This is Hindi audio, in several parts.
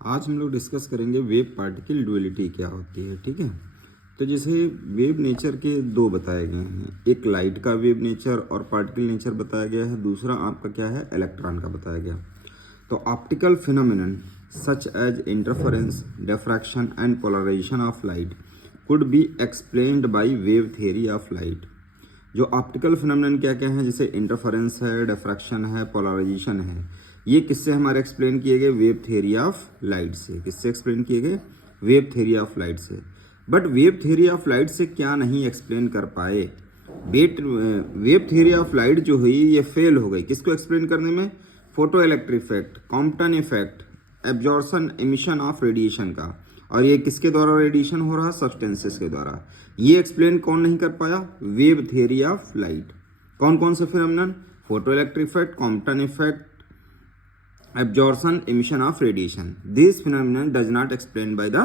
आज हम लोग डिस्कस करेंगे वेव पार्टिकल ड्युअलिटी क्या होती है। ठीक है, तो जैसे वेव नेचर के दो बताए गए हैं, एक लाइट का वेव नेचर और पार्टिकल नेचर बताया गया है, दूसरा आपका क्या है इलेक्ट्रॉन का बताया गया। तो optical phenomenon such as interference, diffraction and polarisation of light could be explained by wave theory of light. जो ऑप्टिकल फिनोमिनन क्या क्या है, जैसे इंटरफेरेंस है, डिफ्रैक्शन है, पोलराइजेशन है, ये किससे हमारे एक्सप्लेन किए गए? वेव थ्योरी ऑफ लाइट से। किससे एक्सप्लेन किए गए? वेव थ्योरी ऑफ लाइट से। But wave theory of light से क्या नहीं एक्सप्लेन कर पाए? वेव थ्योरी ऑफ लाइट जो हुई ये फेल हो गई किसको एक्सप्लेन करने में? Photo electric effect, Compton effect, absorption emission of radiation का। और ये किसके द्वारा रेडिएशन हो रहा? सब्सटेंसेस के द्वारा। ये एक्सप्लेन कौन नहीं कर पाया? Wave theory of light. कौन कौन से phenomenon? Photo electric effect, Compton effect, absorption emission of radiation. This phenomenon does not explained by the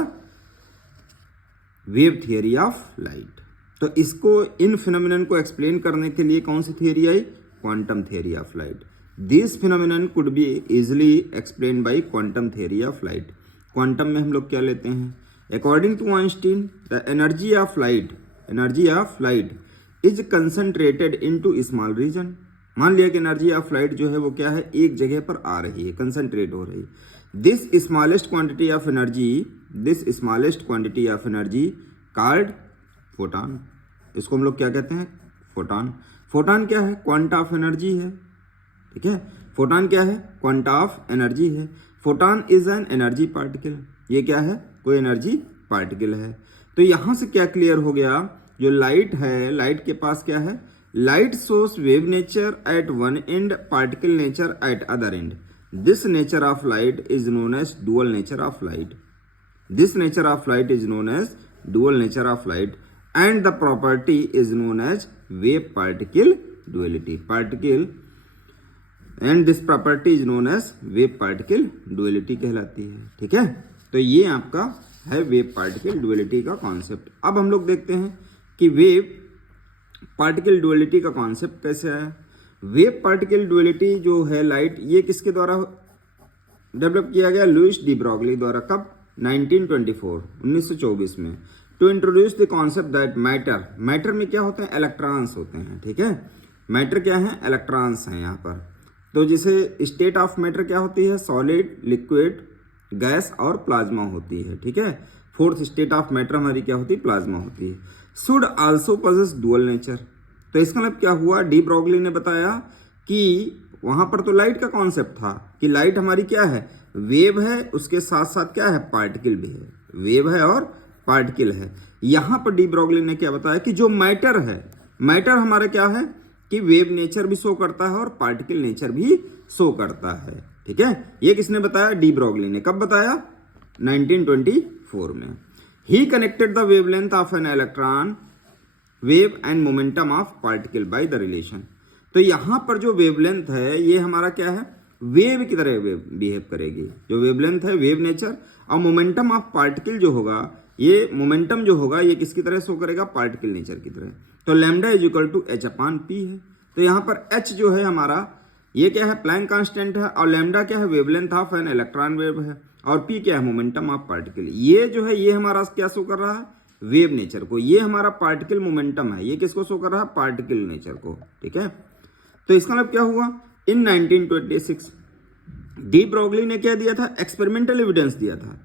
wave theory of light. तो इसको इन फिनोमिनन को एक्सप्लेन करने के लिए कौन सी थियरी आई? Quantum theory of light. This phenomenon could be easily explain by quantum theory of light. Quantum में हम लोग क्या लेते हैं? According to Einstein the energy of light is concentrated into small region. मान लिया कि एनर्जी ऑफ लाइट जो है वो क्या है? एक जगह पर आ रही है, कंसंट्रेट हो रही है। This smallest quantity of energy called photon. इसको हम लोग क्या कहते हैं? फोटॉन। फोटॉन क्या है? क्वांटा ऑफ एनर्जी है। ठीक है, फोटॉन क्या है? क्वांटा ऑफ एनर्जी है। Photon is an energy particle. ये क्या है? कोई एनर्जी पार्टिकल है। तो यहां से क्या क्लियर हो गया? जो लाइट है, लाइट के पास क्या है? Light shows wave nature at one end, particle nature at other end. This nature of light is known as dual nature of light. This nature of light is known as dual nature of light, and the property is known as wave particle duality. And this property is known as wave particle duality कहलाती है। ठीक है, तो ये आपका है वेव पार्टिकल डुअलिटी का कॉन्सेप्ट। अब हम लोग देखते हैं कि वेव पार्टिकल डुअलिटी का कॉन्सेप्ट कैसे आया। वेव पार्टिकल डुअलिटी जो है लाइट, ये किसके द्वारा डेवलप किया गया? लुइस डी ब्रॉगली द्वारा। कब? 1924 में। To introduce the concept that matter में क्या होते हैं? इलेक्ट्रॉन्स होते हैं। ठीक है, मैटर क्या है? इलेक्ट्रॉन्स हैं यहाँ पर। तो जैसे स्टेट ऑफ मैटर क्या होती है? सॉलिड, लिक्विड, गैस और प्लाज्मा होती है। ठीक है, फोर्थ स्टेट ऑफ मैटर हमारी क्या होती है? प्लाज्मा होती है। Should also possess dual nature. तो इसका मतलब क्या हुआ? डी ब्रॉगली ने बताया कि वहां पर तो लाइट का कॉन्सेप्ट था कि लाइट हमारी क्या है? वेव है, उसके साथ साथ क्या है? पार्टिकल भी है। वेव है और पार्टिकल है। यहां पर डी ब्रॉगली ने क्या बताया कि जो मैटर है, मैटर हमारा क्या है कि वेव नेचर भी शो करता है और पार्टिकल नेचर भी शो करता है। ठीक है, ये किसने बताया? डी ब्रॉगली ने। कब बताया? 1924 में। He connected the wavelength of an electron wave and momentum of particle by the relation. तो यहां पर जो वेवलेंथ है ये हमारा क्या है? वेव की तरह बिहेव करेगी। जो वेवलेंथ है वेव नेचर, और मोमेंटम ऑफ पार्टिकल जो होगा, ये मोमेंटम जो होगा ये किसकी तरह शो करेगा? पार्टिकल नेचर की तरह। तो lambda is equal to H upon P है। तो यहाँ पर एच जो है हमारा ये क्या है? प्लैंक कांस्टेंट है। और लैम्डा क्या है? Wavelength of an electron wave है। और पी क्या है? Momentum of particle. ये जो है ये हमारा क्या शो कर रहा है? वेव नेचर को। ये हमारा पार्टिकल मोमेंटम है। ये किसको शो कर रहा है? पार्टिकल नेचर को। ठीक है, तो इसका मतलब क्या हुआ? इन 1926 डी ब्रॉगली ने क्या दिया था? एक्सपेरिमेंटल एविडेंस दिया था।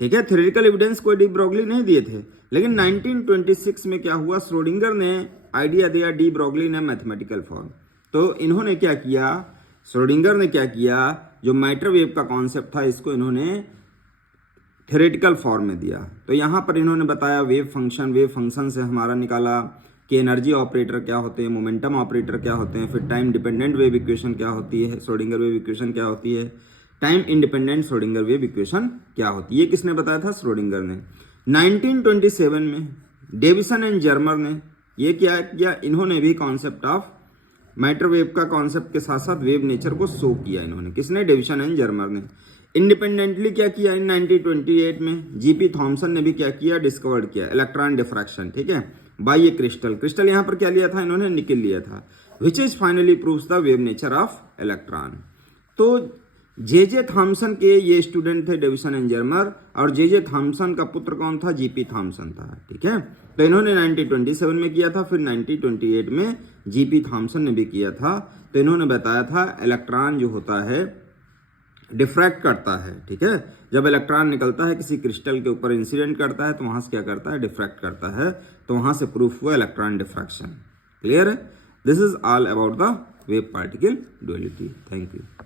ठीक है, थ्योरेटिकल एविडेंस कोई डी ब्रॉगली नहीं दिए थे। लेकिन 1926 में क्या हुआ? श्रोडिंगर ने आइडिया दिया, डी ब्रॉगली ने मैथमेटिकल फॉर्म। तो इन्होंने क्या किया? श्रोडिंगर ने क्या किया? जो मैटर वेव का कॉन्सेप्ट था इसको इन्होंने थ्योरेटिकल फॉर्म में दिया। तो यहाँ पर इन्होंने बताया वेव फंक्शन से हमारा निकाला कि एनर्जी ऑपरेटर क्या होते हैं, मोमेंटम ऑपरेटर क्या होते हैं, फिर टाइम डिपेंडेंट वेव इक्वेशन क्या होती है, श्रोडिंगर वेव इक्वेशन क्या होती है, time independent Schrodinger wave equation क्या होती है। ये किसने बताया था? श्रोडिंगर ने। 1927 में डेविसन एंड जर्मर ने ये क्या किया? इन्होंने भी कॉन्सेप्ट ऑफ मैटर वेव का कॉन्सेप्ट के साथ साथ वेव नेचर को शो किया इन्होंने। किसने? डेविसन एंड जर्मर ने। इंडिपेंडेंटली क्या किया? इन 1928 में जीपी थॉमसन ने भी क्या किया? डिस्कवर्ड किया इलेक्ट्रॉन डिफ्रैक्शन। ठीक है, बाय ए क्रिस्टल यहाँ पर क्या लिया था इन्होंने? निकल लिया था। Which is finally proves the wave nature of electron. तो जे थॉमसन के ये स्टूडेंट थे डेविसन एंड जर्मर, और जे थॉमसन का पुत्र कौन था? जीपी थॉमसन था, ठीक है। तो इन्होंने 1927 में किया था, फिर 1928 में जीपी थॉमसन ने भी किया था। तो इन्होंने बताया था इलेक्ट्रॉन जो होता है डिफ्रैक्ट करता है, ठीक है। जब इलेक्ट्रॉन निकलता है किसी क्रिस्टल के ऊपर इंसिडेंट करता है तो वहां से क्या करता है? डिफ्रैक्ट करता है। तो वहां से प्रूफ हुआ इलेक्ट्रॉन डिफ्रैक्शन। क्लियर है? This is all about the wave particle duality. Thank you.